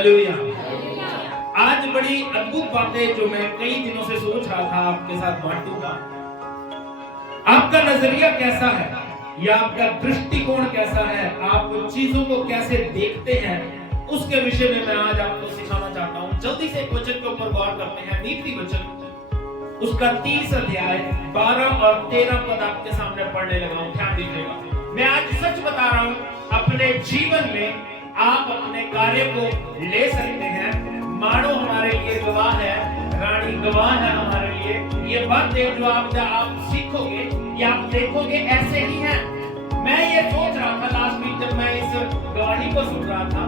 Hallelujah. आज बड़ी अद्भुत बातें जो मैं कई दिनों से सोच रहा था आपके साथ बांटूंगा। आपका नजरिया कैसा है या आपका दृष्टिकोण कैसा है, आप चीजों को कैसे देखते हैं, उसके विषय में मैं आज आपको सिखाना चाहता हूं। जल्दी से एक वचन के ऊपर गौर करते हैं। नीति वचन उसका 30 अध्याय 12 और 13 पद आपके सामने पढ़ने लगा हूं, ध्यान दीजिएगा। मैं आज सच बता रहा हूं, अपने जीवन में आप अपने कार्य को ले सकते हैं। मानो हमारे लिए गवाह है, रानी गवाह है हमारे लिए। ये बातें जो आप सीखोगे या आप देखोगे ऐसे ही हैं। मैं ये सोच रहा था लास्ट वीक जब मैं इस गवाही को सुन रहा था,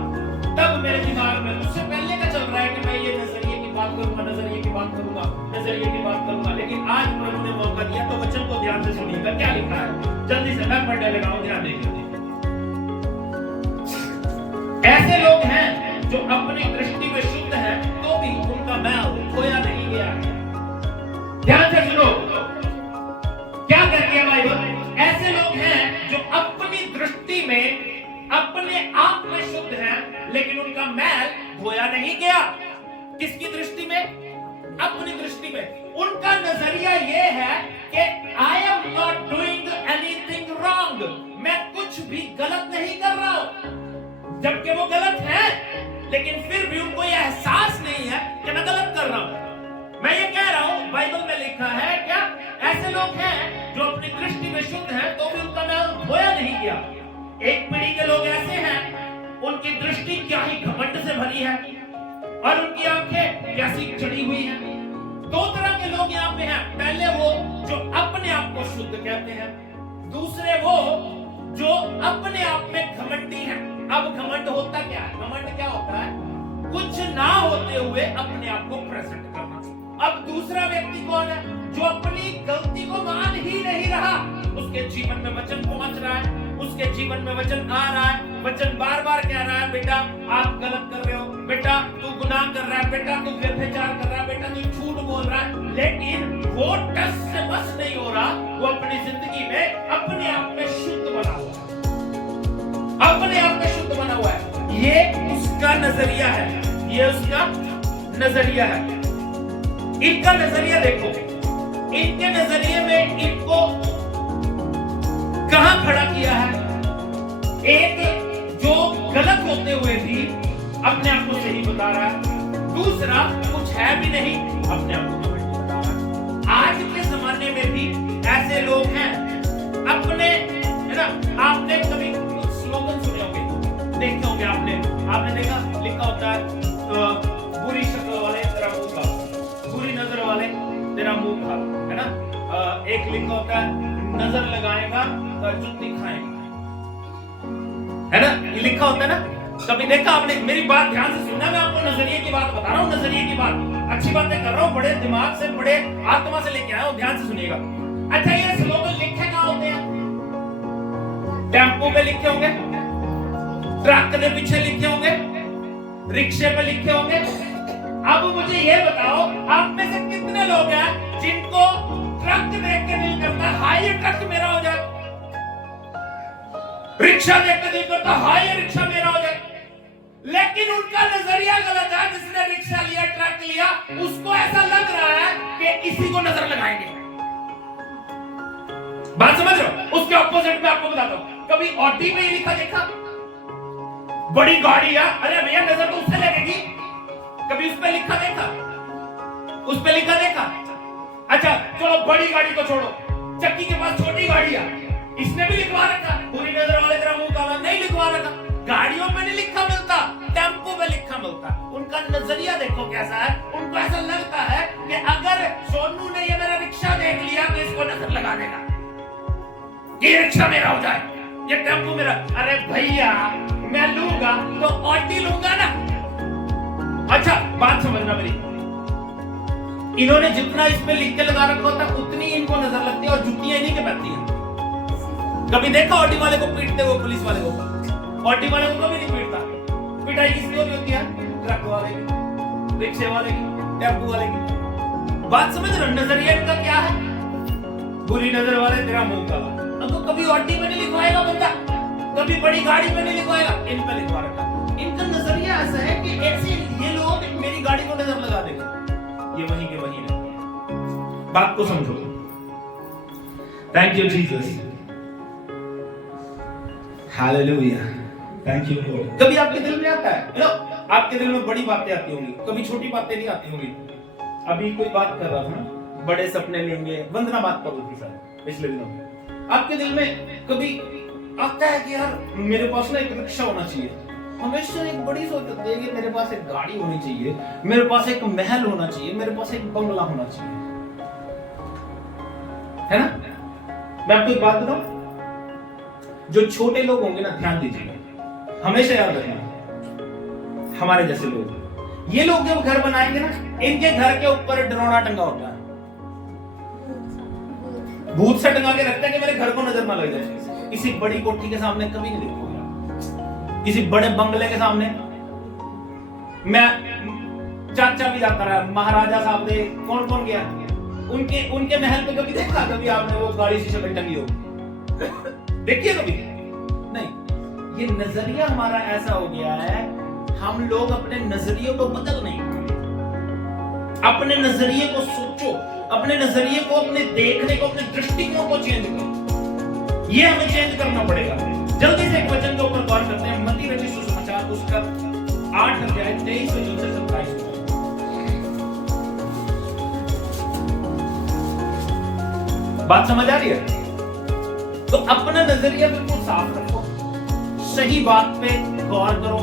तब मेरे दिमाग में उससे पहले का चल रहा है कि मैं ये नजरिए की बात करूंगा, नजरिए की बात करूंगा, नजरिए की बात करूंगा। लेकिन आज प्रभु ने मौका दिया तो वचन को ध्यान से सुनिएगा क्या लिखा है। जल्दी से मैं पढ़ने लगा हूं, ध्यान दीजिए। ऐसे लोग हैं जो अपनी दृष्टि में शुद्ध हैं तो भी उनका मैल खोया नहीं गया है। ध्यान से सुनो क्या कहती है बाइबल। ऐसे लोग हैं जो अपनी दृष्टि में अपने आप में शुद्ध हैं, लेकिन उनका मैल धोया नहीं गया। किसकी दृष्टि में? अपनी दृष्टि में। उनका नजरिया यह है कि I am not doing anything wrong, मैं कुछ भी गलत नहीं कर रहा हूं। जबकि वो गलत है, लेकिन फिर भी उनको यह एहसास नहीं है कि मैं गलत कर रहा हूं। मैं ये कह रहा हूं, बाइबल में लिखा है क्या ऐसे लोग हैं जो अपनी दृष्टि में शुद्ध हैं तो भी उनका मैल धोया नहीं गया। एक पीढ़ी के लोग ऐसे हैं, उनकी दृष्टि क्या ही घमंड से भरी है और उनकी आंखें कैसी चढ़ी हुई हैं। दो तरह के लोग यहाँ पे हैं। पहले वो जो अपने आप को शुद्ध कहते हैं, दूसरे वो जो अपने आप में घमंडी हैं। अब घमंड होता क्या है? घमंड क्या होता है? कुछ ना होते हुए अपने आप को प्रेजेंट करना। अब दूसरा व्यक्ति कौन है? जो अपनी गलती को मान ही नहीं रहा। उसके जीवन में वचन पहुंच रहा है, उसके जीवन में वचन आ रहा है, वचन बार बार कह रहा है बेटा आप गलत कर रहे हो, बेटा तू गुनाह कर रहा है, बेटा तू व्यभिचार कर रहा है, बेटा तू झूठ बोल रहा है। लेकिन वो टस से बस नहीं हो रहा। वो अपनी जिंदगी में अपने आप में शुद्ध बना हुआ है, अपने आप में शुद्ध बना हुआ है। ये उसका नजरिया है, ये उसका नजरिया है। इनका नजरिया देखो, इनके नजरिए में इनको कहां खड़ा किया है? एक जो गलत होते हुए भी अपने आप को सही बता रहा है, दूसरा कुछ है भी नहीं अपने आप को गलत बता रहा है। आज के जमाने में भी ऐसे लोग हैं अपने, है ना। आपने कभी स्लोगन सुने होंगे, देखे होंगे, आपने देखा लिखा होता है बुरी शक्ल वाले तेरा मुंह खा, बुरी नजर वाले तेरा मुंह खा, है ना। एक लिखा होता है नजर लगाएगा तो जुत्ती खाएगा, है ना। ये लिखा होता है ना। कभी देखा आपने? मेरी बात ध्यान से सुनना, मैं आपको नजरिए की बात बता रहा हूँ, नजरिए की बात, अच्छी बातें कर रहा हूँ, बड़े दिमाग से बड़े आत्मा से लेके आया हूँ, ध्यान से सुनिएगा। अच्छा, ये स्लोगन लिखे कहाँ होते हैं? टेम्पो पे लिखे होंगे, ट्रक के पीछे लिखे होंगे, रिक्शे पे लिखे होंगे। अब मुझे ये बताओ, आप में से कितने लोग हैं जिनको ट्रक देख के दिल करता है हाय ये ट्रक मेरा हो जाए, रिक्शा देख के दिल करता है हाय ये रिक्शा मेरा हो जाए। लेकिन उनका नजरिया गलत है। जिसने रिक्शा लिया, ट्रक लिया, उसको ऐसा लग रहा है कि इसी को नजर लगाएंगे। बात समझ रहे हो? उसके ऑपोजिट में आपको बताता हूं, कभी ऑडी में ही लिखा देखा बड़ी गाड़ी है, अरे भैया नजर तो उससे लगेगी। कभी उस पे लिखा देखा? उस पे लिखा देखा? अच्छा चलो बड़ी गाड़ी को छोड़ो, चक्की के पास छोटी गाड़ी है, इसने भी लिखवा रखा बुरी नजर वाले तेरा मुंह काला, नहीं लिखवा रखा। गाड़ियों पे नहीं लिखा मिलता, टेम्पो पे लिखा मिलता। उनका नजरिया देखो कैसा है। उनको ऐसा लगता है कि अगर सोनू ने ये मेरा रिक्शा देख लिया तो इसको नजर लगा देगा, ये रिक्शा मेरा हो जाए, ये टेम्पो मेरा। अरे भैया मैं लूंगा तो ऑडी लूंगा ना। अच्छा बात समझना मेरी, इन्होंने जितना इस पे लिख के लगा रखा होता उतनी इनको नजर लगती है और जुतियां इन्हीं के पहनती हैं। कभी देखा ऑडी वाले को पीटते हुए पुलिस वाले को? ऑडी वाले को कभी नहीं पीटता। पिटाई किसकी होती है? ट्रक वाले की, रिक्शे वाले की, टेम्पो वाले की। बात समझ रहे? नजरिया इनका क्या है? बुरी नजर वाले तेरा मुंह काला। तो कभी ऑडी में नहीं लिखवाएगा बंदा, कभी बड़ी गाड़ी में नहीं लिखवाएगा, इन पे लिखवा रखा। इनका नजरिया ऐसा है कि ऐसे ये लोग मेरी गाड़ी को नजर लगा देंगे, ये वहीं के वहीं रहते। बात को समझो। Thank you Jesus, hallelujah, thank you Lord. कभी आपके दिल में आता है, आपके दिल में बड़ी बातें आती होंगी, कभी छोटी बातें नहीं आती होंगी। अभी कोई बात कर रहा था ना, बड़े सपने लेंगे, वंदना बात कर रही थी सर पिछले दिनों में। आपके दिल में कभी आता है कि यार मेरे पास ना एक रिक्शा होना चाहिए, हमेशा एक बड़ी सोच होती है कि मेरे पास एक गाड़ी होनी चाहिए, मेरे पास एक महल होना चाहिए, मेरे पास एक बंगला होना चाहिए, है ना? मैं आपको एक बात बताऊं, जो छोटे लोग होंगे ना, ध्यान दीजिएगा, हमेशा याद रखना, हमारे जैसे लोग, ये लोग जब घर बनाएंगे ना, इनके घर के ऊपर डरोना टंगा होता है, भूत से टंगा के रखते हैं कि मेरे घर को नजर ना लग जाए। किसी बड़ी कोठी के सामने कभी नहीं देखोगे, किसी बड़े बंगले के सामने। मैं चाचा भी जाता रहा, महाराजा साहब ने कौन कौन गया, उनके महल पे कभी देखा कभी आपने वो गाड़ी शीशे पे टंगी हो? देखिए कभी नहीं। ये नजरिया हमारा ऐसा हो गया है, हम लोग अपने नजरिए को बदल नहीं पाते। अपने नजरिए को सोचो, अपने नजरिए को, अपने देखने को, अपने दृष्टिकोण को चेंज करो। ये हमें चेंज करना पड़ेगा। जल्दी से एक वचन के ऊपर गौर करते हैं, मत्ती रचित सुसमाचार उसका 8 अध्याय 23 से 27। बात समझ आ रही है? तो अपना नजरिया बिल्कुल साफ रखो, सही बात पे गौर करो,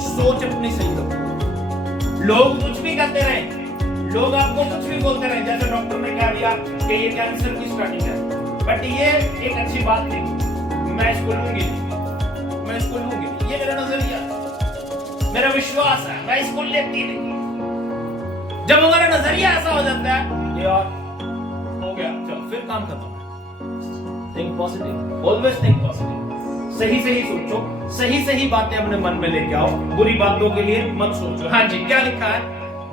सोच अपनी सही रखो। लोग कुछ भी करते रहे, लोग आपको कुछ भी बोलते रहे, जैसे डॉक्टर ने कह दिया कि ये कैंसर की स्टार्टिंग है, बट ये एक अच्छी बात नहीं, मैं इसको लूंगी, मैं इसको लूंगी, ये मेरा नजरिया, मेरा विश्वास है, मैं इसको लेती नहीं। जब हमारा नजरिया ऐसा हो जाता है, यार हो गया, चलो फिर काम खत्म। Think positive, always think positive. सही सही सोचो, सही सही बातें अपने मन में लेके आओ, बुरी बातों के लिए मत सोचो। हाँ जी, क्या लिखा है?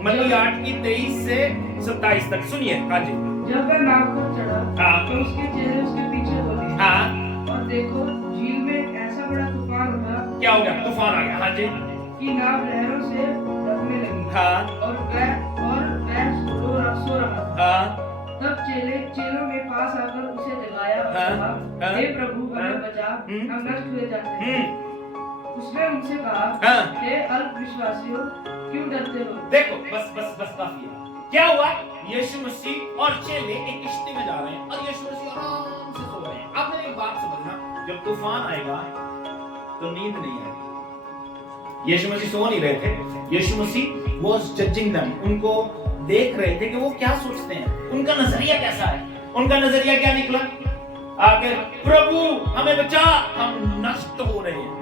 मत्ती 8 की 23 से 27 तक सुनिए। हाँ जी। जब वह नाव पर चढ़ा, हाँ, तो उसके चेहरे उसके पीछे बोले, हाँ, और देखो झील में ऐसा बड़ा तूफान उठा। क्या हो गया? तूफान आ गया। हाँ जी। कि नाव लहरों से डूबने लगी। हाँ, और वह सो रहा था। हाँ, तब चेलों में पास आकर उसे जगाया और कहा, हे प्रभु हमें बचा, हम नष्ट हुए जाते हैं। उसने उनसे कहा, हे अल्पविश्वासियों, क्यों डरते हो? देखो बस बस बस काफी है। क्या हुआ? यीशु मसीह और चेले एक किश्ती में जा रहे हैं और यीशु मसीह आराम से सो रहे हैं। अब मेरी एक बात समझना, जब तूफान आएगा तो नींद नहीं आएगी। यीशु मसीह सो नहीं रहे थे, यीशु मसीह वाज जजिंग देम, उनको देख रहे थे कि वो क्या सोचते हैं, उनका नजरिया कैसा है। उनका नजरिया क्या निकला? आगे, प्रभु हमें बचा, हम नष्ट हो रहे हैं।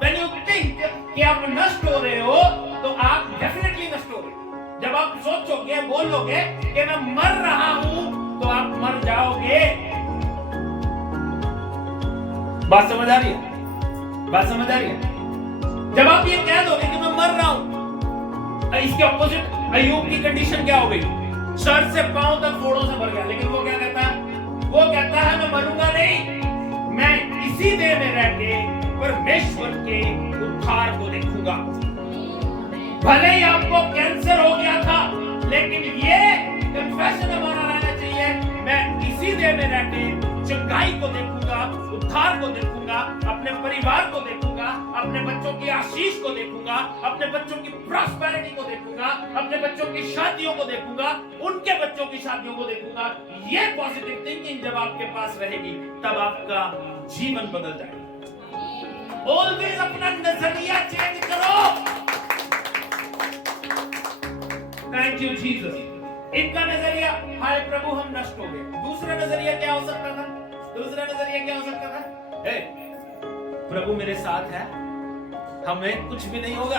When you think कि आप नष्ट हो रहे हो तो आप डेफिनेटली नष्ट हो रहे। जब आप सोचोगे, बोलोगे कि मैं मर रहा हूं तो आप मर जाओगे। बात समझ आ रही है? बात समझ आ रही है? जब आप ये कह दोगे कि मैं मर रहा हूं, इसके ऑपोजिट अय्यूब की कंडीशन क्या हो गई? सर से पांव तक फोड़ों से भर गया, लेकिन वो क्या कहता है? वो कहता है मैं मरूंगा नहीं, मैं इसी देह में रह के परमेश्वर के उद्धार को देखूंगा। भले ही आपको कैंसर हो गया था, लेकिन ये कन्फेशन हमारा रहना चाहिए, मैं इसी देह में रह के चंगाई को देखूंगा, उद्धार को देखूंगा, अपने परिवार को देखूंगा, अपने बच्चों की आशीष को देखूंगा, अपने बच्चों की प्रॉस्पेरिटी को देखूंगा, अपने बच्चों की शादियों को देखूंगा, उनके बच्चों की शादियों को देखूंगा। ये पॉजिटिव थिंकिंग जब आपके पास रहेगी, तब आपका जीवन बदल जाएगा। ऑलवेज अपना नजरिया चेंज करो। Thank you Jesus. इनका नजरिया, हाय प्रभु हम नष्ट हो गए। दूसरा नजरिया क्या हो सकता था? दूसरा नजरिया क्या हो सकता था? हे प्रभु मेरे साथ है, हमें कुछ भी नहीं होगा।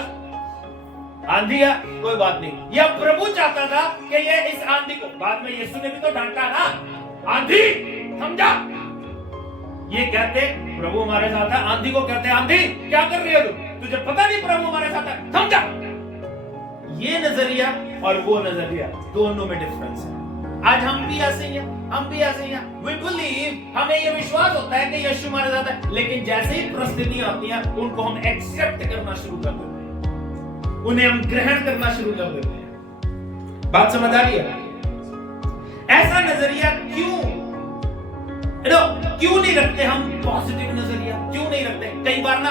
आंधी है, कोई बात नहीं। यह प्रभु चाहता था कि ये इस आंधी को, बाद में यीशु ने भी तो डांटा ना, आंधी थम जा। ये कहते प्रभु हमारे साथ है, आंधी को कहते आंधी क्या कर रही है तू? तुझे पता नहीं प्रभु हमारे साथ है, थम जा। ये नजरिया और वो नजरिया, दोनों में डिफरेंस है। आज हम भी ऐसे ही हैं, हम भी ऐसे ही हैं। We believe, हमें ये विश्वास होता है कि यीशु हमारे साथ है, लेकिन जैसे ही परिस्थितियां आती हैं, उनको हम एक्सेप्ट करना शुरू कर देते हैं। उन्हें हम ग्रहण करना शुरू कर देते हैं। बात समझ आ रही है? ऐसा नजरिया क्यों नहीं रखते हम? पॉजिटिव नजरिया क्यों नहीं रखते? कई बार ना,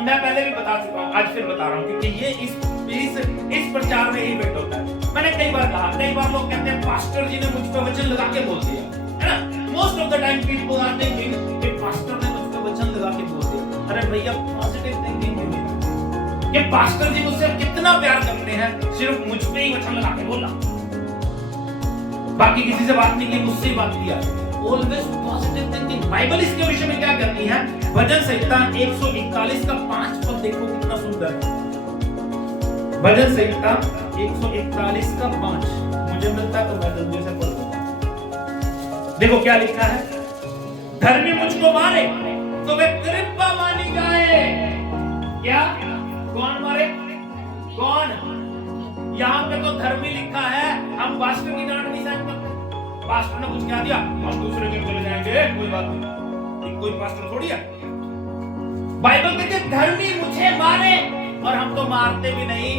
मैं पहले भी बता चुका हूं, आज फिर बता रहा हूं, क्योंकि ये इस प्रचार में ही बेट होता है। मैंने कई बार कहा, कई बार लोग कहते हैं पास्टर जी ने मुझ पे वचन लगा के बोल दिया, है ना? Most of the time people are thinking कि पास्टर ने मुझ पे वचन लगा के बोल दिया। अरे भैया, पॉजिटिव थिंकिंग नहीं, कि पास्टर जी मुझसे कितना प्यार करते हैं, सिर्फ मुझ पे ही वचन लगा के बोला, बाकी किसी से बात नहीं की, मुझसे ही बात किया। Always positive thinking. बाइबल इसके विषय में क्या कहती है? भजन संहिता 141 का 5 पद देखो कितना सुंदर है। भजन संहिता 141 का 5 मुझे मिलता है तो मैं जल्दी से पढ़ दूंगा। देखो क्या लिखा है, धर्मी मुझको मारे तो वे कृपा मानी जाए। क्या? कौन मारे? कौन? यहाँ पे तो धर्मी लिखा है। हम पास्टर की डांट नहीं सहन करते। पास्टर ने कुछ क्या दिया, हम दूसरे के चले जाएंगे, कोई बात नहीं, कोई पास्टर थोड़ी है। बाइबल कहती है धर्मी मुझे मारे, और हम तो मारते भी नहीं,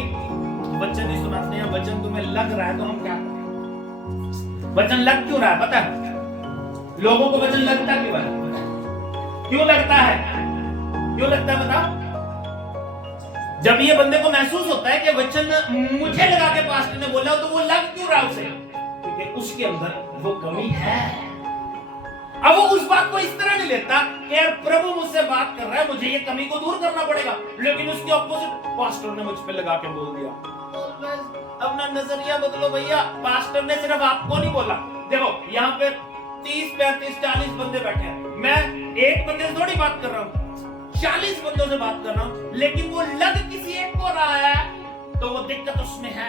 वचन ही सुनाते हैं। वचन तुम्हें लग रहा है तो हम क्या करें? वचन लग क्यों रहा है पता है? लोगों को वचन लगता क्यों है? क्यों लगता है? क्यों लगता है बताओ? जब ये बंदे को महसूस होता है कि वचन मुझे लगा के पास्टर ने बोला, तो वो लग क्यों रहा उसे? क्योंकि उसके अंदर वो कमी है। अब वो उस बात को इस तरह नहीं लेता कि यार प्रभु मुझसे बात कर रहा है, मुझे ये कमी को दूर करना पड़ेगा, लेकिन उसके ऑपोजिट पास्टर ने मुझ पे लगा के बोल दिया। अपना नजरिया बदलो भैया। पास्टर ने सिर्फ आपको नहीं बोला। देखो यहाँ पे 30, 35, 40 बंदे बैठे हैं, मैं एक बंदे से थोड़ी बात कर रहा हूँ, 40 बंदों से बात कर रहा हूँ, लेकिन वो लग किसी एक को रहा है, तो वो दिक्कत उसमें है।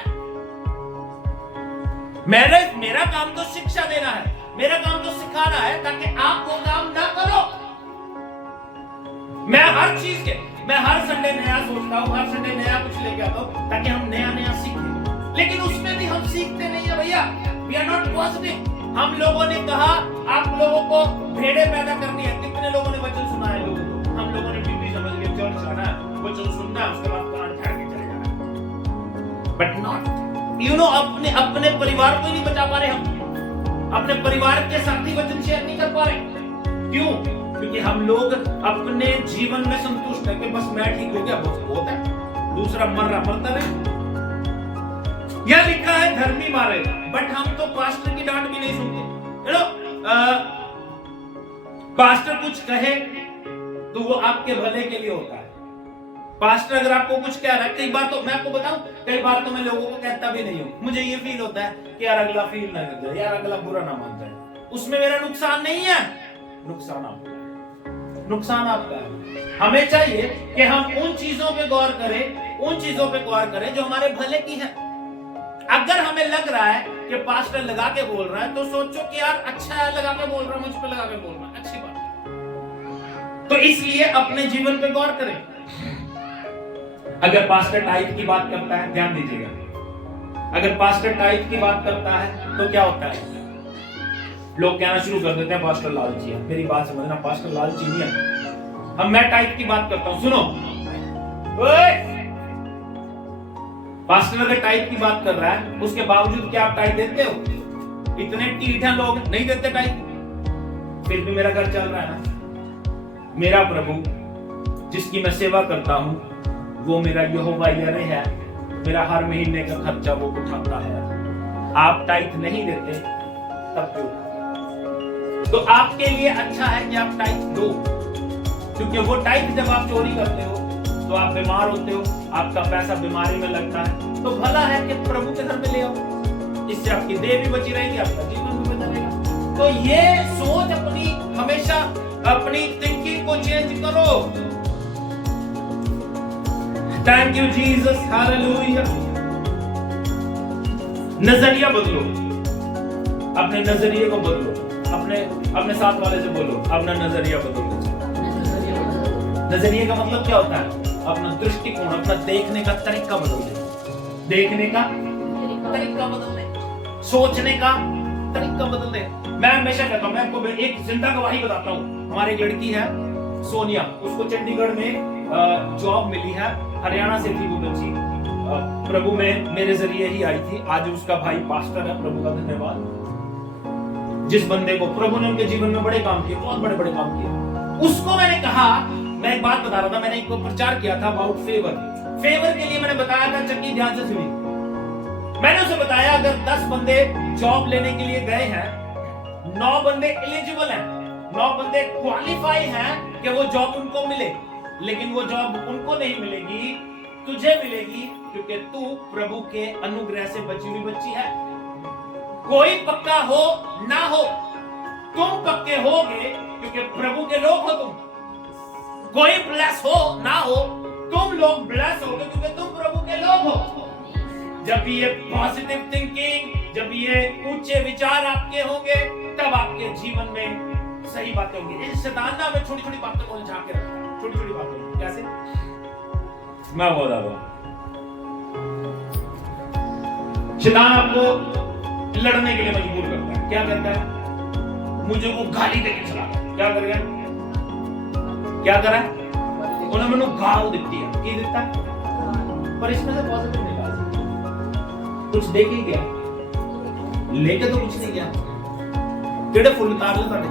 मेरा काम तो शिक्षा देना है, मेरा काम तो सिखाना है, ताकि आप वो काम ना करो। मैं हर संडे नया सोचता हूँ, हर संडे नया कुछ लेके आता हूँ, ताकि हम नया सीखें। लेकिन उसमें भी हम सीखते नहीं है भैया। We are not positive. हम लोगों ने कहा आप लोगों को भेड़े पैदा करनी है, कितने लोगों ने वचन सुना है? लोगों को हम लोगों ने ड्यूटी समझ लिया, चर्च आना है, वचन सुनना है, उसके बाद कुरान फाड़ के चले जाना है। बट नॉट, अपने परिवार को ही नहीं बचा पा रहे हम, अपने परिवार के साथ ही वचन शेयर नहीं कर पा रहे। क्यों? क्योंकि हम लोग अपने जीवन में संतुष्ट है कि बस मैं ठीक हो गया, बहुत है, दूसरा मरता रहे। यह लिखा है धर्मी मारे, बट हम तो पास्टर की डांट भी नहीं सुनते। पास्टर कुछ कहे तो वो आपके भले के लिए होता है। पास्टर अगर आपको कुछ कह रहा है, कई बार तो मैं आपको बताऊं, कई बार तो मैं लोगों को कहता भी नहीं हूं। मुझे ये फील होता है कि यार अगला फील ना कर जाए, यार अगला बुरा ना मान जाए। उसमें मेरा नुकसान नहीं है, नुकसान आपका है, नुकसान आपका है। हमें चाहिए कि हम उन चीजों पे गौर करें जो हमारे भले की है। अगर हमें लग रहा है कि पास्टर लगा के बोल रहा है, तो सोचो कि यार अच्छा है, लगा के बोल रहा है, मुझ पे लगा के बोल रहा है, अच्छी बात है। तो इसलिए अपने जीवन पे गौर करें। अगर पास्टर टाइप की बात करता है, ध्यान दीजिएगा, अगर पास्टर टाइप की बात करता है तो क्या होता है? लोग कहना शुरू कर देते हैं पास्टर लालची है। मेरी बात समझना, पास्टर लालची नहीं है। अब मैं टाइप की बात करता हूं, सुनो। पास्टर अगर टाइप की बात कर रहा है, उसके बावजूद क्या आप टाइप देते हो? इतने टीठ हैं लोग, नहीं देते टाइप। फिर भी मेरा घर चल रहा है ना। मेरा प्रभु जिसकी मैं सेवा करता हूं, वो मेरा यहोवा यरे है, मेरा हर महीने का खर्चा वो उठाता है। आप टाइप नहीं देते तब क्यों? तो आपके लिए अच्छा है कि आप टाइप दो, क्योंकि वो टाइप जब आप चोरी करते हो तो आप बीमार होते हो, आपका पैसा बीमारी में लगता है। तो भला है कि प्रभु के घर में ले आओ, इससे आपकी देह भी बची रहेगी, आपका जीवन भी बचा रहेगा। तो ये सोच अपनी हमेशा अपनी थिंकिंग को चेंज करो। Thank you Jesus, hallelujah. नजरिया बदलो, अपने नजरिए को बदलो। अपने साथ वाले से बोलो, अपना नजरिया बदलो। नजरिए का मतलब क्या होता है? अपना दृष्टिकोण, अपना देखने का तरीका बदल दे, देखने का तरीका बदल दे, सोचने का तरीका बदल दे। मैं हमेशा कहता हूं, मैं आपको एक जिंदा गवाही बताता हूं। हमारी एक लड़की है सोनिया, उसको चंडीगढ़ में जॉब मिली है। हरियाणा से थी वो बच्ची, प्रभु में मेरे जरिए ही आई थी। आज उसका भाई पास्टर है, प्रभु का धन्यवाद। जिस बंदे को प्रभु ने उनके जीवन में बड़े काम किए, बहुत बड़े बड़े काम किए, उसको मैंने कहा, मैं एक बात बता रहा था, मैंने एक प्रचार किया था अबाउट फेवर। फेवर के लिए मैंने बताया था, चक्की ध्यान से सुनी, मैंने उसे बताया अगर 10 बंदे जॉब लेने के लिए गए हैं, 9 बंदे एलिजिबल हैं, 9 बंदे क्वालिफाई हैं कि वो जॉब उनको मिले, लेकिन वो जॉब उनको नहीं मिलेगी, तुझे मिलेगी, क्योंकि तू प्रभु के अनुग्रह से बची हुई बच्ची है। कोई पक्का हो ना हो, तुम पक्के होगे क्योंकि प्रभु के लोग हो तुम। कोई ब्लेस हो ना हो, तुम लोग ब्लेस होगे क्योंकि तुम प्रभु के लोग हो। जब ये पॉजिटिव थिंकिंग, जब ये ऊंचे विचार आपके होंगे, तब आपके जीवन में सही बातें होंगी। इस शैतान ना हमें छोटी छोटी बातों को उलझा के रखता है, छोटी छोटी बातों। कैसे? मैं बोल रहा हूं, शैतान आपको लड़ने के लिए मजबूर करता है। क्या करता है? मुझे वो गाली देके चला, क्या कर गया? क्या करा? उन्हें मैंने गाल दिखती है, की दिखता है, पर इसमें से पॉजिटिव नहीं बात। कुछ देख ही गया, लेके तो कुछ नहीं गया। केड़े फुल उतार ले ताने,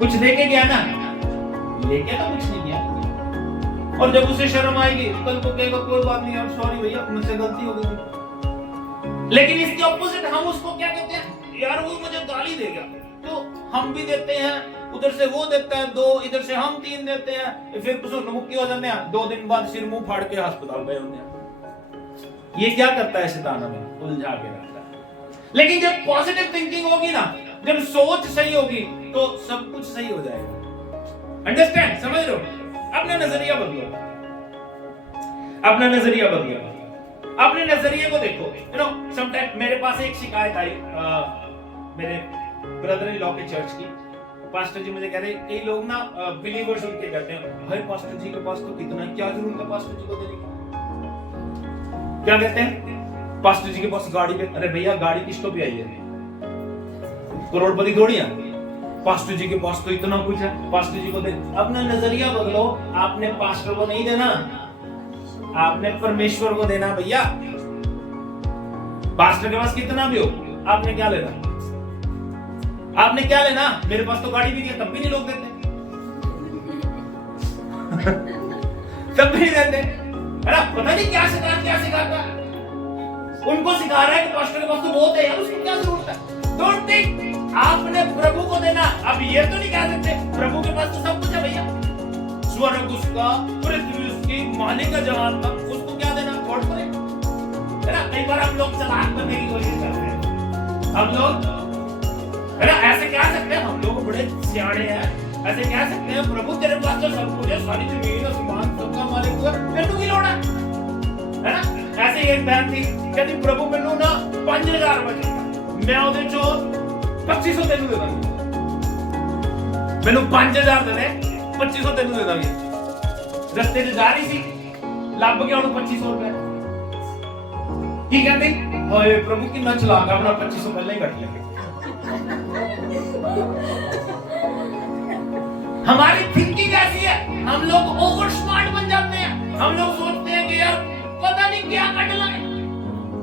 कुछ देके गया ना, लेके तो कुछ नहीं गया। और जब उसे शर्म आएगी, कल को कहेगा कोई बात नहीं, सॉरी भैया, मुझसे गलती हो गई। लेकिन इसके ऑपोजिट हम उसको क्या कहते हैं? यार वो मुझे गाली देगा, तो हम भी देते हैं, उधर से वो देता है 2, इधर से हम 3 देते हैं, फिर कुछ मुक्की हो जाते हैं। 2 दिन बाद सिर मुंह फाड़ के अस्पताल गए होंगे। ये क्या करता है शैतान? हमें उलझा के रखता है। लेकिन जब पॉजिटिव थिंकिंग होगी ना, जब सोच सही होगी, तो सब कुछ सही हो जाएगा। अंडरस्टैंड? समझ लो। अपना नजरिया बदलो, अपना नजरिया बदलो, अपने नजरिए को देखो। यू नो समटाइम मेरे पास एक शिकायत आई मेरे ब्रदर इन लॉ के चर्च की। पास्टर जी मुझे कह रहे, कई लोग ना बिलीवर्स उनके कहते हैं, भाई पास्टर जी के पास तो कितना, क्या जरूरत है पास्टर जी को देने की? क्या कहते हैं? पास्टर जी के पास गाड़ी पे, अरे भैया गाड़ी किस्तों पे आई है, करोड़पति थोड़ी है। पास्टर जी के पास तो इतना कुछ है, पास्टर जी को दे। अपना नजरिया बदलो। आपने पास्टर को नहीं देना, आपने परमेश्वर को देना। भैया पास्टर के पास कितना भी हो, आपने क्या लेना? आपने क्या लेना? मेरे पास तो गाड़ी भी नहीं है, तब भी नहीं लोग देते तब भी नहीं देते, है ना? पता नहीं क्या सिखाता है। उनको सिखा रहा है कि पास्टर के पास तो बहुत है यार, उसको क्या जरूरत है? Don't think. आपने प्रभु को देना। अब ये तो नहीं कह सकते प्रभु के पास तो सब कुछ है भैया, स्वर्ग उसका, पृथ्वी उसकी, मालिक का जवान का, उसको क्या देना? छोड़ पड़े, है ना? कई बार हम लोग चालाक बनने की कोशिश करते हैं। हम लोग, है ना, ऐसे कह सकते हैं, हम लोग बड़े सियाने हैं, ऐसे कह सकते हैं प्रभु तेरे पास तो सब कुछ है, सारी जमीन आसमान सबका मालिक हुआ, तेनू की लोड़ है ना? ऐसे एक बहन थी, कहती प्रभु मैनू ना 5000 रुपए, मैं ਉਹਦੇ ਚੋਂ 2500 ਤੈਨੂੰ ਦੇ ਦਾਂਗੀ। ਮੈਨੂੰ 5000 ਦੇ ਦੇ, 2500 ਤੈਨੂੰ ਦੇ ਦਾਂਗੀ। ਰਸਤੇ 'ਚ ਜਾ ਰਹੀ ਸੀ, ਲੱਭ ਗਿਆ ਉਹਨੂੰ 2500 ਰੁਪਏ। ਕੀ ਕਹਿੰਦੀ? ਓਏ ਪ੍ਰਭੂ ਕਿੰਨਾ ਚਲਾਕ, ਆਪਣਾ 2500 ਪਹਿਲਾਂ ਹੀ ਕੱਟ ਲਿਆ। हमारी थिंकिंग ऐसी है, हम लोग ओवर स्मार्ट बन जाते हैं। हम लोग सोचते हैं कि यार पता नहीं क्या कट लाए,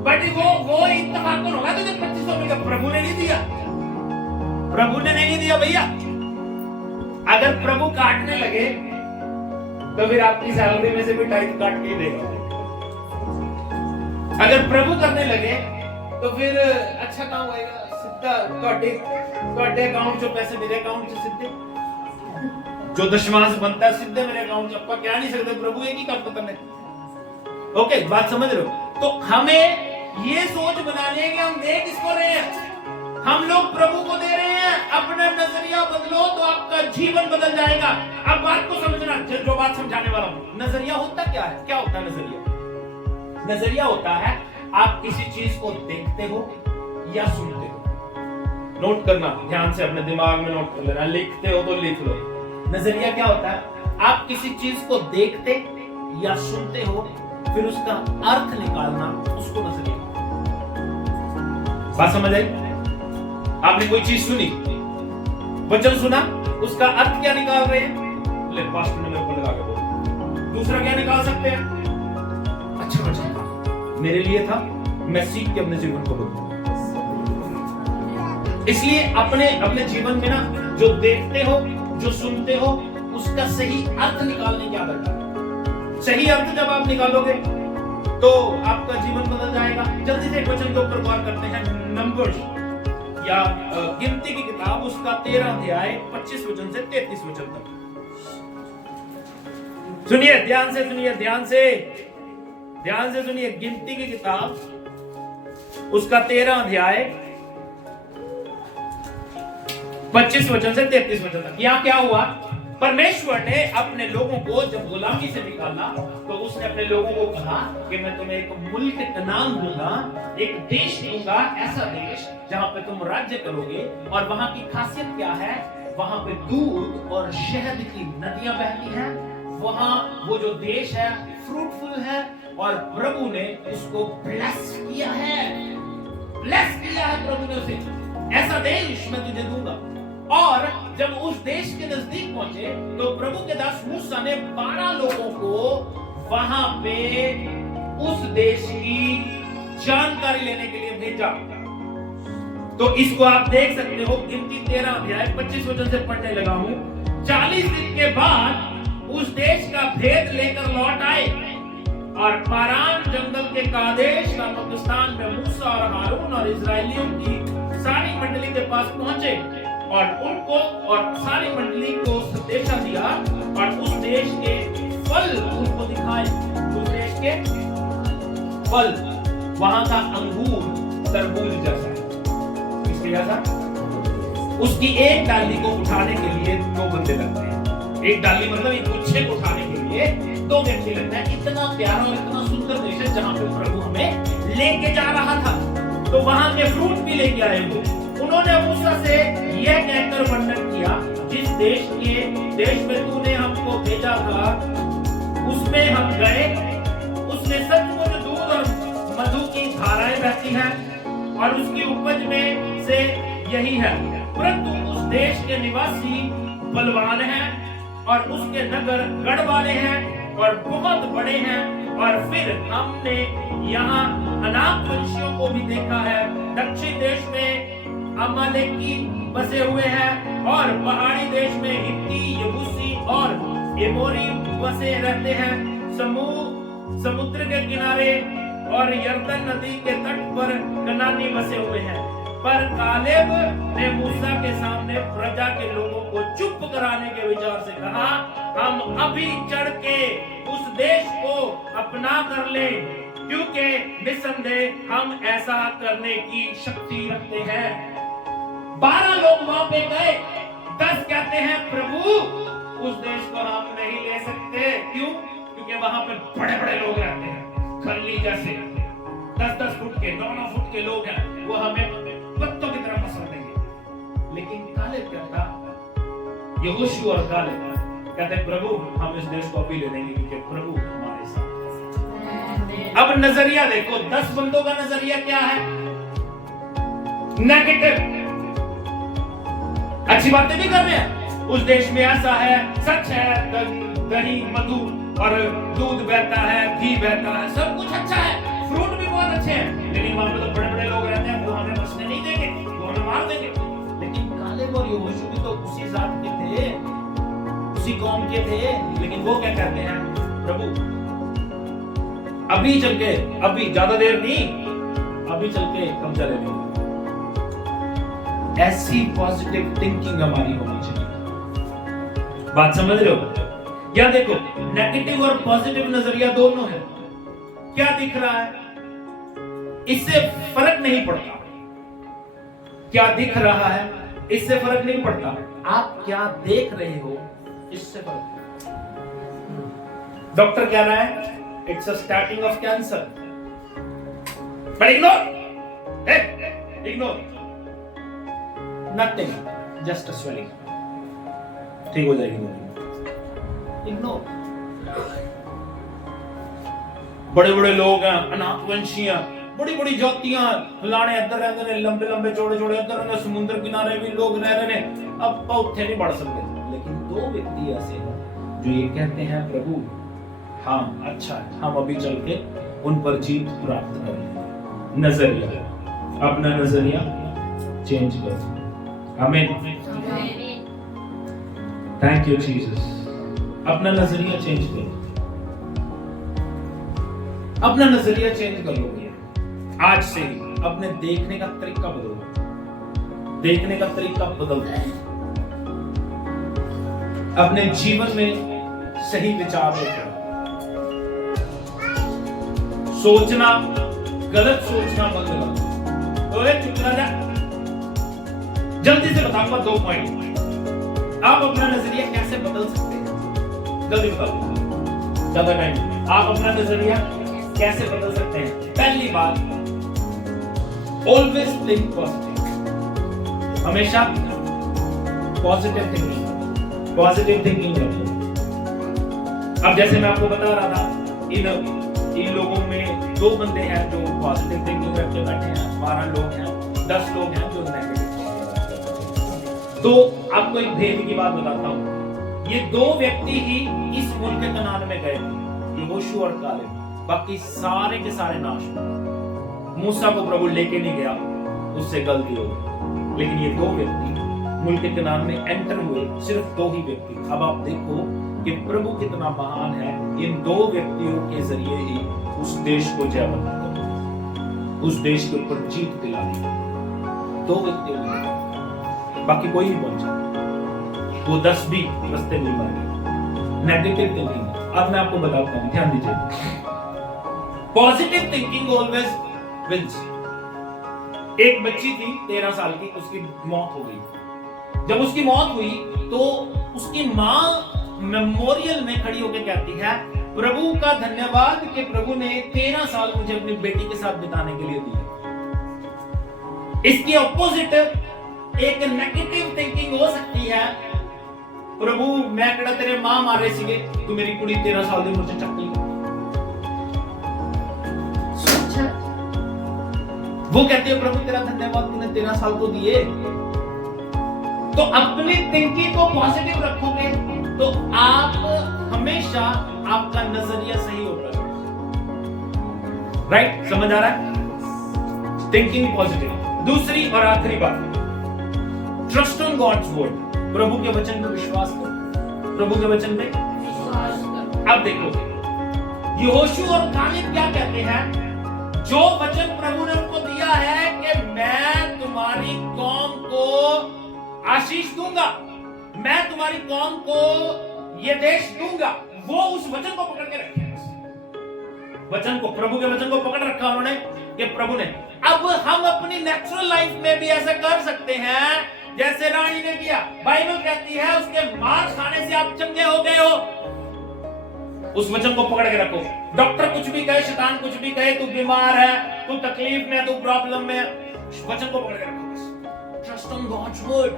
बट वो इत्तेफाक होगा तुझे 2500 मिलेगा। प्रभु ने नहीं दिया, प्रभु ने नहीं दिया भैया। अगर प्रभु काटने लगे तो फिर आपकी सैलरी में से भी टाइप काट के देगा। अगर प्रभु करने लगे तो फिर अच्छा काम होएगा, सीधा ਤੁਹਾਡੇ अकाउंट चो पैसे मेरे अकाउंट से सीधे, जो दशमांश बनता है सीधे मेरे अकाउंट में। आप क्या नहीं सकते, प्रभु एक ही करता करने। ओके, बात समझ रहे हो? तो हमें ये सोच बनानी है कि हम दे किसको रहे हैं? हम लोग प्रभु को दे रहे हैं। अपना नजरिया बदलो तो आपका जीवन बदल जाएगा। अब बात को समझना, जो बात समझाने वाला हूं। नजरिया होता क्या है? क्या होता है नजरिया? नजरिया होता है आप किसी चीज को देखते हो या सुनते हो। नोट करना, ध्यान से अपने दिमाग में नोट कर लेना, लिखते हो तो लिख लो। नजरिया क्या होता है? आप किसी चीज को देखते या सुनते हो, फिर उसका अर्थ निकालना, उसको नजरिया। बात समझ आई? आपने कोई चीज सुनी, वचन सुना, उसका अर्थ क्या निकाल रहे हैं? ले पास्टर ने मेरे को लगा के बोला। दूसरा क्या निकाल सकते हैं? अच्छा वचन मेरे लिए था, मैं सीख के अपने जीवन को बदलूं। इसलिए अपने जीवन में ना जो देखते हो, जो सुनते हो, उसका सही अर्थ निकालने की आदत है। सही अर्थ जब आप निकालोगे तो आपका जीवन बदल जाएगा। जल्दी से वचन के ऊपर गौर करते हैं। नंबर्स या गिनती की किताब, उसका 13 अध्याय 25 वचन से 33 वचन तक सुनिए, ध्यान से सुनिए, ध्यान से सुनिए। गिनती की किताब उसका 13 अध्याय 25 वचन से 33 वचन तक। यहां क्या हुआ? परमेश्वर ने अपने लोगों को जब गुलामी से निकाला तो उसने अपने लोगों को कहा कि मैं तुम्हें एक मुल्क का नाम दूंगा, एक देश दूंगा, ऐसा देश जहां पे तुम राज्य करोगे। और वहां की खासियत क्या है? वहां पे दूध और शहद की नदियां बहती हैं। वहां वो जो देश है फ्रूटफुल है और प्रभु ने इसको ब्लेस किया है। प्रभु ने उसे ऐसा देश मैं तुझे दूंगा। और जब उस देश के नजदीक पहुंचे तो प्रभु के दास मूसा ने 12 लोगों को वहां पे उस देश की जानकारी लेने के लिए भेजा। तो इसको आप देख सकते हो, गिनती 13 अध्याय 25 वचन से पढ़ने लगा हूं। 40 दिन के बाद उस देश का भेद लेकर लौट आए और पारान जंगल के कादेश नामक स्थान में मूसा और हारून और इजरायलियों की सारी मंडली के पास पहुंचे और उनको और सारी मंडली को संदेशा दिया और उस देश के फल उनको दिखाए। उस देश के फल, वहां का अंगूर तरबूज जैसा है। किसके जैसा? उसकी एक डाली को उठाने के लिए 2 बंदे लगते हैं। एक डाली मतलब एक गुच्छे को उठाने के लिए 2 व्यक्ति लगते हैं। इतना प्यारा और इतना सुंदर देश है जहां पे प्रभु हमें लेके जा रहा था। तो वहां के फ्रूट भी लेके आए वो। उन्होंने मूसा से यह कहकर वर्णन किया, जिस देश में तूने हमको भेजा था उसमें हम गए, उसमें सचमुच दूध और मधु की धाराएं बहती हैं और उसकी उपज में से यही है। परंतु उस देश के निवासी बलवान हैं और उसके नगर गढ़ वाले हैं और बहुत बड़े हैं। और फिर हमने यहाँ अनाक वंशियों को भी देखा है। दक्षिण देश में अमालेकी बसे हुए हैं और पहाड़ी देश में हित्ती, यबूसी और एमोरी बसे रहते हैं। समुद्र के किनारे और यरदन नदी के तट पर कनानी बसे हुए हैं। पर कालेब ने मूसा के सामने प्रजा के लोगों को चुप कराने के विचार से कहा, हम अभी चढ़ के उस देश को अपना कर ले, क्योंकि निसंदेह हम ऐसा करने की शक्ति रखते हैं। 12 लोग वहां पे गए, 10 कहते हैं प्रभु उस देश को हम नहीं ले सकते। क्यों? क्योंकि वहां पे बड़े बड़े लोग रहते हैं, खल्ली जैसे 10-10 फुट के 9-9 फुट के लोग हैं, वो हमें पत्तों की तरह पसंद नहीं। लेकिन कालेब कहता, यहोशू और कालेब कहते प्रभु हम इस देश को अभी ले लेंगे क्योंकि प्रभु हमारे साथ। अब नजरिया देखो, 10 बंदों का नजरिया क्या है? नेगेटिव। अच्छी बातें भी कर रहे हैं, उस देश में ऐसा है, सच है, दही मधु और दूध बहता है, घी बहता है, सब कुछ अच्छा है, फ्रूट भी बहुत अच्छे हैं। लेकिन वहां पे तो बड़े बड़े लोग रहते हैं, वो हमें बसने नहीं देंगे, वो हमें मार देंगे। लेकिन कालेब और यहोशू भी तो उसी जात के थे, उसी कौम के थे। लेकिन वो क्या कहते हैं, प्रभु अभी चल के, अभी ज्यादा देर नहीं, अभी चल के कब्जा ले लेंगे। ऐसी पॉजिटिव थिंकिंग हमारी होनी चाहिए। बात समझ रहे हो? या देखो, नेगेटिव और पॉजिटिव नजरिया दोनों है। क्या दिख रहा है इससे फर्क नहीं पड़ता, क्या दिख रहा है इससे फर्क नहीं पड़ता, आप क्या देख रहे हो इससे फर्क। डॉक्टर कह रहा है it's a starting of cancer, but ignore nothing, just a swelling, ठीक हो जाएगी। इग्नोर। बड़े बड़े लोग हैं, अनाथवंशियां, बड़ी बड़ी जातियां, फलाने इधर रहते हैं, लंबे लंबे चौड़े चौड़े इधर, समुद्र किनारे भी लोग रह रहे हैं, अब उत्थे नहीं बढ़ सकते। दो व्यक्ति ऐसे हैं जो ये कहते हैं प्रभु हाँ अच्छा है, हम अभी चल के उन पर जीत प्राप्त करेंगे। नजरिया, अपना नजरिया चेंज करो। आमीन। Thank you Jesus. अपना नजरिया चेंज करो, अपना नजरिया चेंज कर लो भैया। आज से ही अपने देखने का तरीका बदलो, देखने का तरीका बदल दो। अपने जीवन में सही विचार लेकर सोचना, गलत सोचना बंद करो। तो चुप ना जा, जल्दी से बताऊंगा 2 पॉइंट। आप अपना नजरिया कैसे बदल सकते हैं, जल्दी बताओ, ज्यादा टाइम। आप अपना नजरिया कैसे बदल सकते हैं? पहली बात, ऑलवेज थिंक पॉजिटिव। हमेशा पॉजिटिव थिंकिंग, पॉजिटिव थिंकिंग रखो। अब जैसे मैं आपको बता रहा था, इन लोगों में 2 बंदे हैं जो पॉजिटिव थिंकिंग रखते बैठे हैं, 12 लोग हैं, 10 लोग हैं जो नेगेटिव थिंकिंग। तो आपको एक भेद की बात बताता हूं। ये 2 व्यक्ति ही इस मुल्क के कनान में गए थे, यहोशू और कालेब। बाकी सारे के सारे नाश हुए। मूसा को प्रभु लेके नहीं गया, उससे गलती हो गई। लेकिन ये 2 व्यक्ति मुल्क के कनान में एंटर हुए, सिर्फ 2 ही व्यक्ति। अब आप देखो कि प्रभु कितना महान है, इन 2 व्यक्तियों के जरिए ही उस देश को जयवंत कर, उस देश के ऊपर जीत दिला दी। 2 व्यक्तियों ने, बाकी कोई नहीं पहुंचा। वो 10 भी रास्ते में मर गए। Negative thinking. अब मैं आपको बताता हूं, ध्यान दीजिए। Positive thinking always wins. एक बच्ची थी 13 साल की, उसकी मौत हो गई। जब उसकी मौत हुई तो उसकी मां मेमोरियल में खड़ी होकर कहती है, प्रभु का धन्यवाद कि प्रभु ने 13 साल मुझे अपनी बेटी के साथ बिताने के लिए दिए। इसकी ऑपोजिट एक नेगेटिव थिंकिंग हो सकती है, प्रभु मैं कड़ा तेरे मां मारे सीगे, तू मेरी कुड़ी 13 साल दी मुझे चक्की। वो कहती है प्रभु तेरा धन्यवाद, तूने 13 साल तो दिए। तो अपनी थिंकिंग को पॉजिटिव रखोगे तो आप हमेशा, आपका नजरिया सही होगा। राइट? समझ आ रहा है? Thinking positive. दूसरी और आखिरी बात, ट्रस्ट ऑन गॉड्स वर्ड। प्रभु के वचन पर विश्वास करो, प्रभु के वचन पे विश्वास करो। अब देखो यहोशू और कालेब क्या कहते हैं, जो वचन प्रभु ने उनको दिया है कि मैं तुम्हारी कौम को आशीष दूंगा, मैं तुम्हारी कौम को ये देश दूंगा, वो उस वचन को पकड़ के रखे। वचन को, प्रभु के वचन को पकड़ रखा उन्होंने कि प्रभु ने। अब हम अपनी नेचुरल लाइफ में भी ऐसा कर सकते हैं जैसे रानी ने किया। बाइबल कहती है उसके मार खाने से आप चंगे हो गए हो। उस वचन को पकड़ के रखो। डॉक्टर कुछ भी कहे, शैतान कुछ भी कहे, तू बीमार है, तू तकलीफ में है, तू प्रॉब्लम में है, वचन को पकड़ के रखो। Trust on God's word,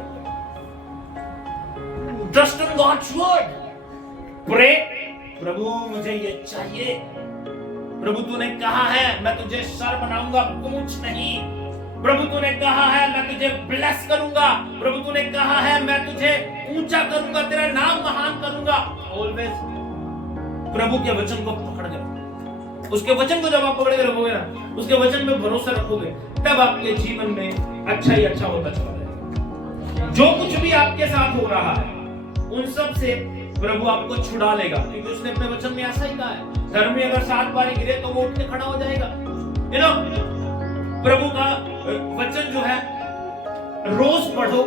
trust on God's word. Pray, प्रभु मुझे ये चाहिए, प्रभु तूने कहा है मैं तुझे सर बनाऊंगा पूंछ नहीं, प्रभु तूने कहा है मैं तुझे ब्लेस करूंगा, प्रभु तूने कहा है मैं तुझे ऊंचा करूंगा, तेरा नाम महान करूंगा। ऑलवेज प्रभु के वचन को पकड़ के रखो। उसके वचन को जब आप पकड़ के रखोगे ना, उसके वचन में भरोसा रखोगे, तब आपके जीवन में अच्छा ही अच्छा होता चला जाएगा। जो कुछ भी आपके साथ हो रहा है उन सब से प्रभु आपको छुड़ा लेगा, क्योंकि उसने अपने वचन में ऐसा ही कहा है। घर में अगर 7 बार गिरे तो वो उठ के खड़ा हो जाएगा। यू नो, प्रभु का वचन जो है रोज पढ़ो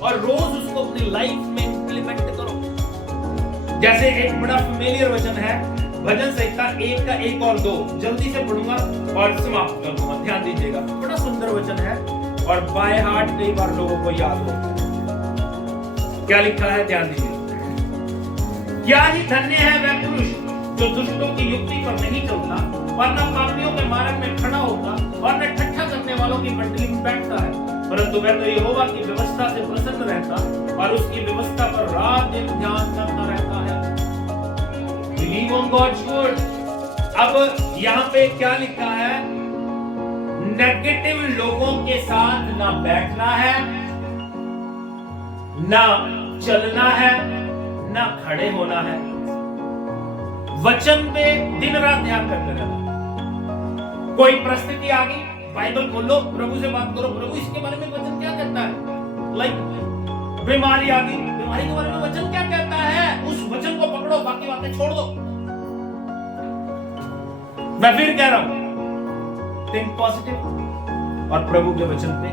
और रोज उसको अपनी लाइफ में इंप्लीमेंट करो। जैसे एक बड़ा फेमिलियर वचन है, भजन संहिता 1 का 1 और 2, जल्दी से पढ़ूंगा और समाप्त कर दूंगा, ध्यान दीजिएगा। बड़ा सुंदर वचन है और बाय हार्ट कई बार लोगों को याद हो। क्या लिखा है, ध्यान दीजिए। क्या ही धन्य है वह पुरुष जो दुष्टों की युक्ति पर नहीं चलता और न पापियों के मार्ग में खड़ा होता और न ठट्ठा करने वालों की मंडली में बैठता है, परंतु वह तो यहोवा की व्यवस्था से प्रसन्न रहता और उसकी व्यवस्था पर रात दिन ध्यान करता रहता है। Believe on God's word। अब यहाँ पे क्या लिखा है, नेगेटिव लोगों के साथ ना बैठना है, ना चलना है, ना खड़े होना है, वचन पे दिन रात ध्यान करते रहना। कोई परिस्थिति आ गई, बाइबल खोलो, प्रभु से बात करो, प्रभु इसके बारे में वचन क्या कहता है। लाइक बीमारी आ गई, बीमारी के बारे में वचन क्या कहता है, उस वचन को पकड़ो, बाकी बातें छोड़ दो। मैं फिर कह रहा हूं, थिंक पॉजिटिव और प्रभु के वचन पे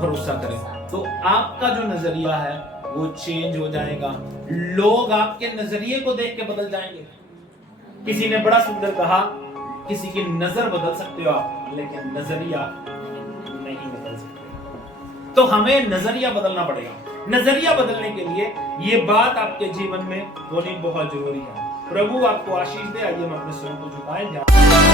भरोसा करें, तो आपका जो नजरिया है वो चेंज हो जाएगा। लोग आपके नजरिए को देख के बदल जाएंगे। किसी ने बड़ा सुंदर कहा, किसी की नजर बदल सकते हो आप, लेकिन नजरिया नहीं बदल सकते। तो हमें नजरिया बदलना पड़ेगा। नजरिया बदलने के लिए ये बात आपके जीवन में होनी बहुत जरूरी है। प्रभु आपको आशीष दे। आइए हम अपने स्वयं को झुकाएं।